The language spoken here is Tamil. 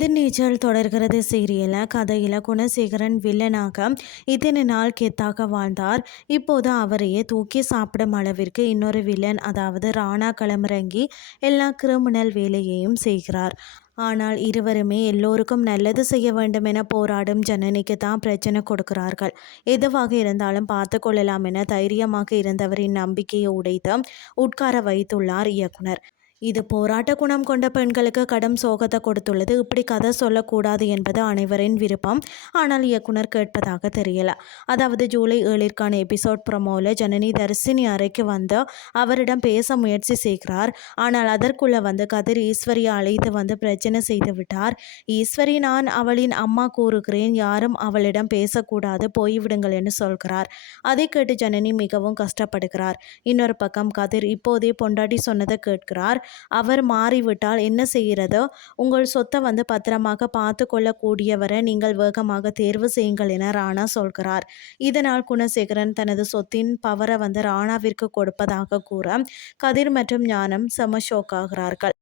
எதிர்நீச்சல் தொடர்கிறது சீரியல கதையில குணசேகரன் வில்லனாக இத்தனை நாள் கெத்தாக வாழ்ந்தார். இப்போது அவரையே தூக்கி சாப்பிடும் அளவிற்கு இன்னொரு வில்லன், அதாவது ராணா களமிறங்கி எல்லா கிரிமினல் வேலையையும் செய்கிறார். ஆனால் இருவருமே எல்லோருக்கும் நல்லது செய்ய வேண்டும் என போராடும் ஜனனிக்கு தான் பிரச்சனை கொடுக்கிறார்கள். எதுவாக இருந்தாலும் பார்த்து கொள்ளலாம் என தைரியமாக இருந்தவரின் நம்பிக்கையை உடைத்து உட்கார வைத்துள்ளார் இயக்குனர். இது போராட்ட குணம் கொண்ட பெண்களுக்கு கடும் சோகத்தை கொடுத்துள்ளது. இப்படி கதை சொல்லக்கூடாது என்பது அனைவரின் விருப்பம். ஆனால் இயக்குனர் கேட்பதாக தெரியல. அதாவது ஜூலை 7ற்கான எபிசோட் ப்ரமோவில் ஜனனி தர்சினி அறைக்கு வந்து அவரிடம் பேச முயற்சி செய்கிறார். ஆனால் அதற்குள்ள கதிர் ஈஸ்வரியை அழைத்து பிரச்சனை செய்து விட்டார். ஈஸ்வரி, நான் அவளின் அம்மா கூறுகிறேன், யாரும் அவளிடம் பேசக்கூடாது, போய்விடுங்கள் என்று சொல்கிறார். அதை கேட்டு ஜனனி மிகவும் கஷ்டப்படுகிறார். இன்னொரு பக்கம் கதிர் இப்போதே பொண்டாட்டி சொன்னதை கேட்கிறார். அவர் மாறிவிட்டால் என்ன செய்கிறது? உங்கள் சொத்தை பத்திரமாக பார்த்து கொள்ளக்கூடியவரை நீங்கள் வேகமாக தேர்வு செய்யுங்கள் என ராணா சொல்கிறார். இதனால் குணசேகரன் தனது சொத்தின் பவரை ராணாவிற்கு கொடுப்பதாக கூற கதிர் மற்றும் ஞானம் செம ஷோக் ஆகிறார்கள்.